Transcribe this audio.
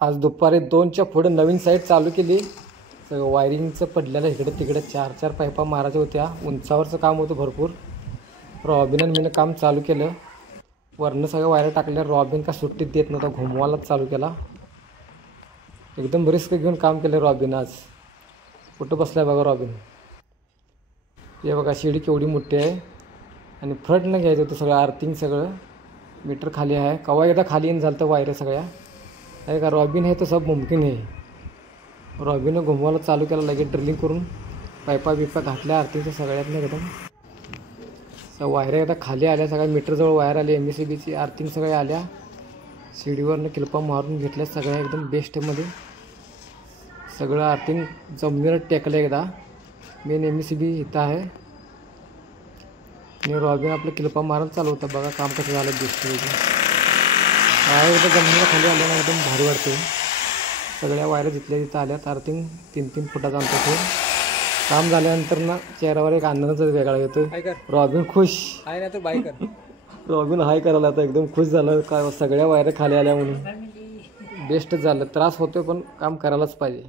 आज दुपारी 2च्या पुढे नवीन साईट चालू केली. सगळं वायरिंगचं पडलेलं इकडे तिकडे 4-4 पाईपा मारायच्या होत्या. उंचावरचं काम होतं भरपूर. रॉबिन मीनं काम चालू केलं. वरनं सगळं वायर टाकल्या. रॉबिन का सुट्टीत देत नव्हता, घुमवायलाच चालू केला. एकदम रिस्क घेऊन काम केलं रॉबिन आज. कुठं बसलाय बघा रॉबिन. हे बघा शिडी केवढी मोठी आहे आणि फ्रंटनं घ्यायचं होतं सगळं आर्थिंग. सगळं मीटर खाली आहे. कवा एकदा खाली येऊन झालं तर वायऱ्या सगळ्या आहे का. रॉबिन है तो सब मुमकिन है. रॉबिननं घुमवायला चालू केलं. लगेच ड्रिलिंग करून पाईपा बिपा घातल्या आर्थिंगच्या सगळ्यातनं एकदम. वायऱ्या एकदा खाली आल्या. सगळ्या मीटरजवळ वायर आली. MSCBची आर्थिंग सगळ्या आल्या. शिडीवरनं किलपा मारून घेतल्या सगळ्या एकदम बेस्टमध्ये. सगळं आर्थिंग जमिनीवर टेकलं एकदा. मेन MSCB इथं आहे आणि रॉबिन आपलं किलपा मारून चालू होतं. बघा काम कसं झालं बेस्ट. वायर एकदा जमिनीला खाली आल्यानं एकदम भारी वाटते. सगळ्या वायऱ्या जिथल्या तिथं आल्यात. आर्थिंग 3-3 फुटाचा अंतर. काम झाल्यानंतर ना चेहऱ्यावर एक आनंदच वेगळा येतो. रॉबिन खुश आहे ना तर बाय कर. रॉबिन हाय करायला आता एकदम खुश झालं. काय सगळ्या वायऱ्या खाली आल्या म्हणून बेस्ट झालं. त्रास होतोय पण काम करायलाच पाहिजे.